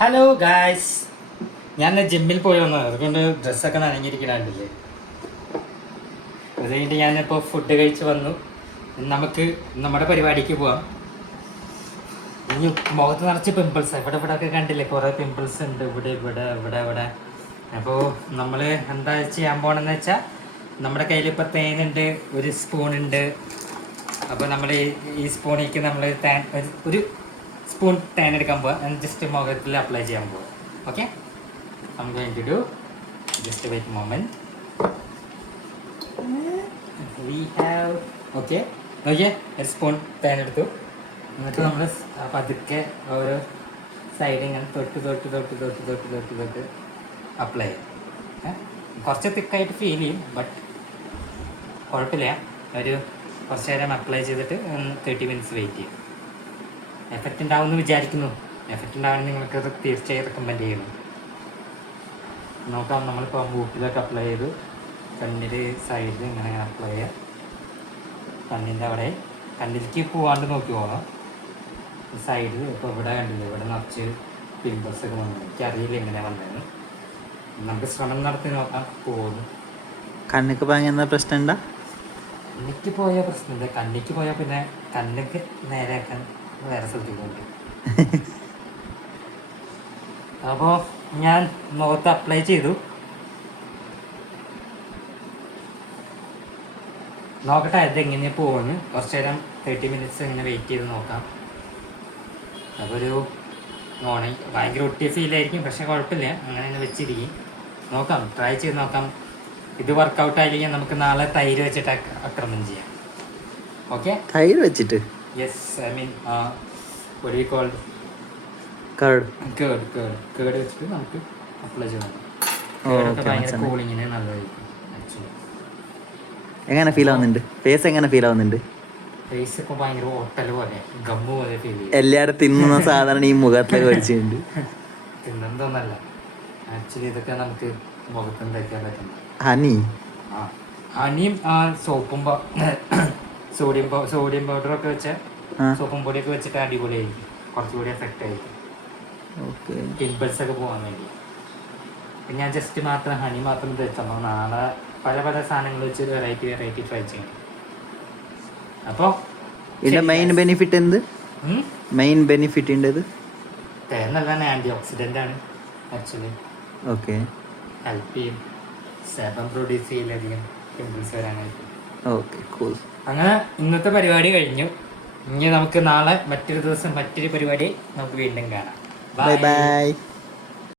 Hello guys, ഞാൻ ജിമ്മിൽ പോയി വന്നത്, അതുകൊണ്ട് ഡ്രസ്സൊക്കെ നനഞ്ഞിരിക്കണുണ്ടല്ലേ. അത് കഴിഞ്ഞിട്ട് ഞാനിപ്പോൾ ഫുഡ് കഴിച്ച് വന്നു. നമുക്ക് നമ്മുടെ പരിപാടിക്ക് പോവാം. ഇനി മുഖത്ത് നിറച്ച് പിമ്പിൾസ്, ഇവിടെ ഒക്കെ കണ്ടില്ലേ, കുറേ പിമ്പിൾസ് ഉണ്ട്, ഇവിടെ. അപ്പോൾ നമ്മൾ എന്താ ചെയ്യാൻ പോകണമെന്ന് വെച്ചാൽ, നമ്മുടെ കയ്യിൽ ഇപ്പോൾ തേനുണ്ട്, ഒരു സ്പൂണുണ്ട്. അപ്പോൾ നമ്മൾ ഈ സ്പൂണിലേക്ക് നമ്മൾ ഒരു സ്പൂൺ തേൻ എടുക്കാൻ പോവാം, ജസ്റ്റ് മുഖത്തിൽ അപ്ലൈ ചെയ്യാൻ പോവാം. Okay, I am going to do, just wait moment. We have okay ഒരു സ്പൂൺ തേൻ എടുത്തു. എന്നിട്ട് നമ്മൾ പതുക്കെ ഓരോ സൈഡ് ഇങ്ങനെ തൊട്ട് അപ്ലൈ ചെയ്യാം. കുറച്ച് തിക്കായിട്ട് ഫീൽ ചെയ്യും, ബട്ട് കുഴപ്പമില്ല. ഒരു കുറച്ച് നേരം അപ്ലൈ ചെയ്തിട്ട് 30 minutes വെയിറ്റ് ചെയ്യും. എഫക്റ്റ് ഉണ്ടാവുമെന്ന് വിചാരിക്കുന്നു. എഫക്റ്റ് ഉണ്ടാവണമെങ്കിൽ നിങ്ങൾക്കത് തീർച്ചയായും റെക്കമെൻഡ് ചെയ്യുന്നു. നോക്കാം, നമ്മളിപ്പോൾ മൂക്കിലൊക്കെ അപ്ലൈ ചെയ്തു. കണ്ണിൽ സൈഡിൽ ഇങ്ങനെ അപ്ലൈ ചെയ്യാം. കണ്ണിൻ്റെ അവിടെ കണ്ണിലേക്ക് പോവാണ്ട് നോക്കി പോകാം. സൈഡിൽ ഇപ്പോൾ ഇവിടെ കണ്ടില്ല, ഇവിടെ നിറച്ച് പിമ്പിൾസ് ഒക്കെ വന്നു. എനിക്കറിയില്ല എങ്ങനെ വന്നതെന്ന്. നമുക്ക് ശ്രമം നടത്തി നോക്കാം. പോകുന്നു. കണ്ണിക്ക് പറയുന്ന പ്രശ്നം ഉണ്ടാ? കണ്ണിക്ക് പോയ പ്രശ്നമില്ല. കണ്ണിക്ക് പോയാൽ പിന്നെ കണ്ണൊക്കെ നേരെയാക്കാൻ വേറെ സ്ഥലത്തേക്ക് കൊണ്ട്. അപ്പോൾ ഞാൻ മുഖത്ത് അപ്ലൈ ചെയ്തു. നോക്കട്ടെ ഇതെങ്ങനെ പോകുന്നു. കുറച്ച് നേരം 30 minutes ഇങ്ങനെ വെയിറ്റ് ചെയ്ത് നോക്കാം. അപ്പോൾ ഒരു ഭയങ്കര ഒട്ടിയ ഫീലായിരിക്കും, പക്ഷെ കുഴപ്പമില്ല. അങ്ങനെ വെച്ചിരിക്കും. നോക്കാം, ട്രൈ ചെയ്ത് നോക്കാം. ഇത് വർക്കൗട്ട് ആയില്ലെങ്കിൽ നമുക്ക് നാളെ തൈര് വെച്ചിട്ട് ആക്രമണം ചെയ്യാം. ഓക്കെ, തൈര് വെച്ചിട്ട്? Yes, I mean what do you call curd വെച്ചിട്ട് നമുക്ക് അപ്ലൈ ചെയ്യണം. കേടൊക്കെ ഭയങ്കര കൂളിങ്ങിന് നല്ലതായിരിക്കും ആക്ച്വലി. എങ്ങനെ ഫീൽ ആവുന്നുണ്ട്? ഫേസ് എങ്ങനെ ഫീൽ ആവുന്നുണ്ട്? ഫേസ് ഒക്കെ ഭയങ്കര ഹോട്ടൽ പോലെ, ഗമ്മ് പോലെ ഫീൽ ചെയ്യും. എല്ലാവരും തിന്നുന്ന സാധാരണ ഈ മുഖത്തൊക്കെ വെച്ചിട്ടുണ്ട്. തിന്നൊന്നല്ല ആക്ച്വലി, ഇതൊക്കെ നമുക്ക് മുഖത്തുണ്ടാക്കാൻ പറ്റുന്ന ഹണിയും സോപ്പും സോഡിയം പൗഡറൊക്കെ വെച്ച സോപ്പും പൊടിയൊക്കെ വെച്ചിട്ട് അടിപൊളിയായിരിക്കും. കുറച്ചുകൂടി എഫക്റ്റ് ആയിരിക്കും പിമ്പിൾസ് ഒക്കെ പോകാൻ വേണ്ടി. പിന്നെ ഞാൻ ജസ്റ്റ് മാത്രം ഹണി മാത്രം തേച്ചോ. നാളെ പല സാധനങ്ങൾ വെച്ച് വെറൈറ്റി ട്രൈ ചെയ്യണം. അപ്പോൾ ഇതിന്റെ മെയിൻ ബെനിഫിറ്റ് എന്ത്? മെയിൻ ബെനിഫിറ്റ് ഉണ്ട് തേനല്ല, ആന്റി ഓക്സിഡന്റ് ആണ് ആക്ച്വലി. ഓക്കെ, ഹെൽപ്പ് ചെയ്യും. സെബം പ്രൊഡ്യൂസ് ചെയ്യില്ലധികം പിമ്പിൾസ് വരാനായിട്ട്. Okay, cool. അങ്ങനെ ഇന്നത്തെ പരിപാടി കഴിഞ്ഞു. ഇനി നമുക്ക് നാളെ മറ്റൊരു ദിവസം മറ്റൊരു പരിപാടി നമുക്ക് വീണ്ടും കാണാം. Bye bye.